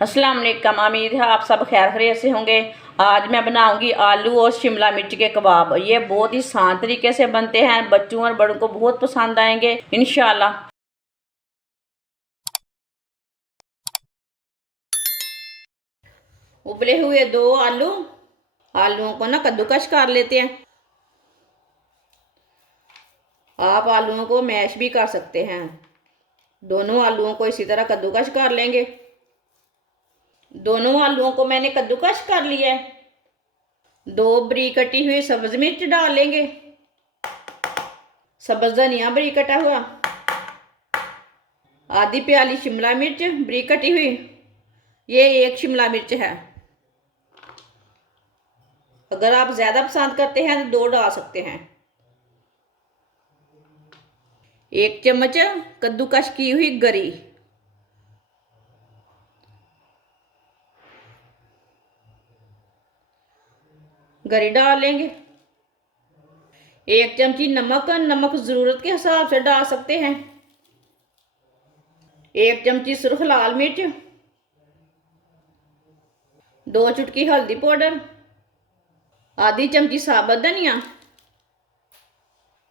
अस्सलाम वालेकुम। उम्मीद है आप सब खैर खैरियत से होंगे। आज मैं बनाऊंगी आलू और शिमला मिर्च के कबाब। ये बहुत ही आसान तरीके से बनते हैं, बच्चों और बड़ों को बहुत पसंद आएंगे इंशाल्लाह। उबले हुए 2 आलूओं को ना कद्दूकस कर लेते हैं। आप आलूओं को मैश भी कर सकते हैं। दोनों आलूओं को इसी तरह कद्दूकस कर लेंगे। दोनों आलूओं को मैंने कद्दूकस कर लिया है। 2 बारीक कटी हुई सब्ज मिर्च डाल लेंगे। सब्ज धनिया बारीक कटा हुआ। आधी प्याली शिमला मिर्च बारीक कटी हुई। ये 1 शिमला मिर्च है। अगर आप ज्यादा पसंद करते हैं तो 2 डाल सकते हैं। 1 चम्मच कद्दूकस की हुई गरी। गरी डाल लेंगे। 1 चमची नमक जरूरत के हिसाब से डाल सकते हैं। 1 चमची सुर्ख लाल मिर्च। 2 चुटकी हल्दी पाउडर। आधी चमची साबुत धनिया।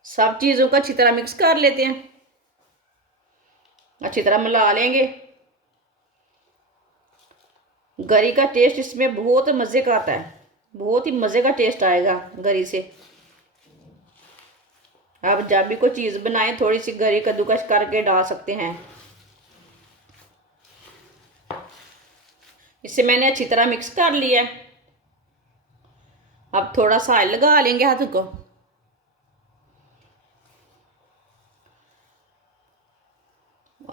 सब चीजों को अच्छी तरह मिक्स कर लेते हैं। अच्छी तरह मिला लेंगे। गरी का टेस्ट इसमें बहुत मजे का आता है। बहुत ही मजे का टेस्ट आएगा गरी से। आप जब भी कोई चीज बनाएं थोड़ी सी गरी कद्दूकस करके डाल सकते हैं। इसे मैंने अच्छी तरह मिक्स कर लिया है। अब थोड़ा सा ऑयल लगा लेंगे हाथ को।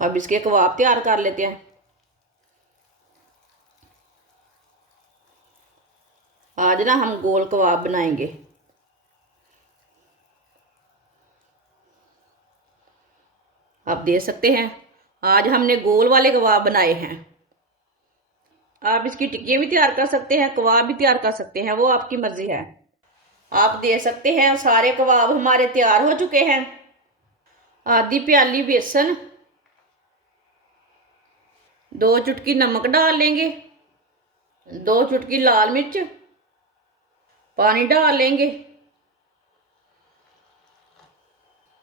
अब इसके कबाब तैयार कर लेते हैं। आज ना हम गोल कबाब बनाएंगे। आप देख सकते हैं आज हमने गोल वाले कबाब बनाए हैं। आप इसकी टिक्कियाँ भी तैयार कर सकते हैं, कबाब भी तैयार कर सकते हैं, वो आपकी मर्जी है। आप देख सकते हैं सारे कबाब हमारे तैयार हो चुके हैं। आधी प्याली बेसन, 2 चुटकी नमक डाल लेंगे। 2 चुटकी लाल मिर्च। पानी डाल लेंगे।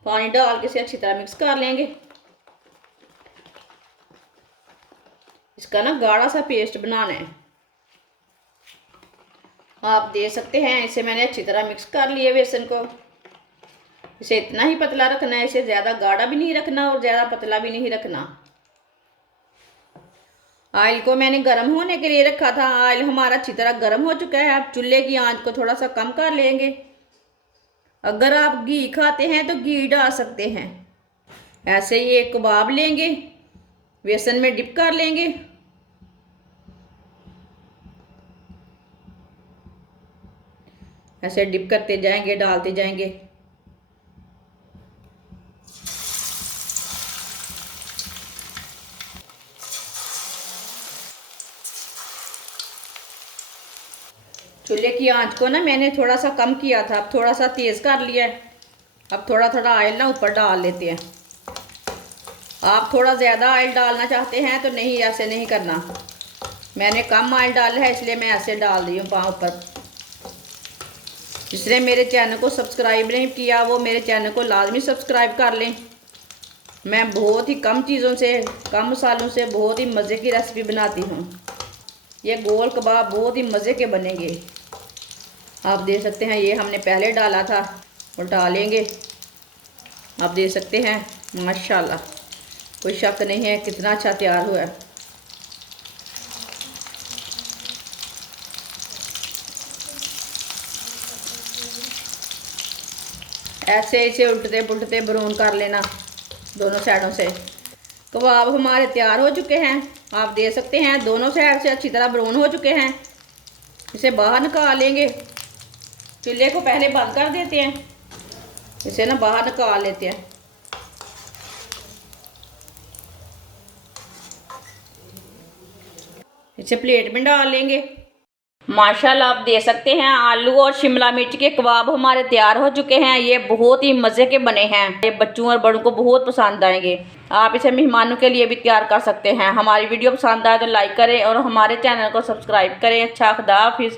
पानी डाल के इसे अच्छी तरह मिक्स कर लेंगे। इसका ना गाढ़ा सा पेस्ट बनाना है। आप देख सकते हैं इसे मैंने अच्छी तरह मिक्स कर लिया बेसन को। इसे इतना ही पतला रखना है, इसे ज्यादा गाढ़ा भी नहीं रखना और ज्यादा पतला भी नहीं रखना। ऑयल को मैंने गर्म होने के लिए रखा था। ऑयल हमारा अच्छी तरह गर्म हो चुका है। आप चूल्हे की आंच को थोड़ा सा कम कर लेंगे। अगर आप घी खाते हैं तो घी डाल सकते हैं। ऐसे ही एक कबाब लेंगे, बेसन में डिप कर लेंगे। ऐसे डिप करते जाएंगे, डालते जाएंगे। चूल्हे की आंच को ना मैंने थोड़ा सा कम किया था, अब थोड़ा सा तेज कर लिया है। अब थोड़ा थोड़ा ऑयल ना ऊपर डाल लेते हैं। आप थोड़ा ज़्यादा ऑयल डालना चाहते हैं तो नहीं, ऐसे नहीं करना। मैंने कम ऑयल डाला है इसलिए मैं ऐसे डाल रही हूँ पाँव पर। जिसने मेरे चैनल को सब्सक्राइब नहीं किया वो मेरे चैनल को लाजमी सब्सक्राइब कर लें। मैं बहुत ही कम चीज़ों से, कम मसालों से बहुत ही मज़े की रेसिपी बनाती हूँ। ये गोल कबाब बहुत ही मज़े के बनेंगे। आप देख सकते हैं ये हमने पहले डाला था और डालेंगे। आप देख सकते हैं माशाल्लाह, कोई शक नहीं है कितना अच्छा तैयार हुआ है। ऐसे इसे उल्टते पुलटते ब्राउन कर लेना दोनों साइडों से। कबाब हमारे तैयार हो चुके हैं। आप देख सकते हैं दोनों साइड से अच्छी तरह ब्राउन हो चुके हैं। इसे बाहर निकाल लेंगे। चूल्हे को पहले बंद कर देते हैं। इसे ना बाहर निकाल लेते हैं। इसे प्लेट में डाल लेंगे। माशाल्लाह आप दे सकते हैं आलू और शिमला मिर्च के कबाब हमारे तैयार हो चुके हैं। ये बहुत ही मज़े के बने हैं। ये बच्चों और बड़ों को बहुत पसंद आएंगे। आप इसे मेहमानों के लिए भी तैयार कर सकते हैं। हमारी वीडियो पसंद आए तो लाइक करें और हमारे चैनल को सब्सक्राइब करें। अच्छा, खुदा हाफिज़।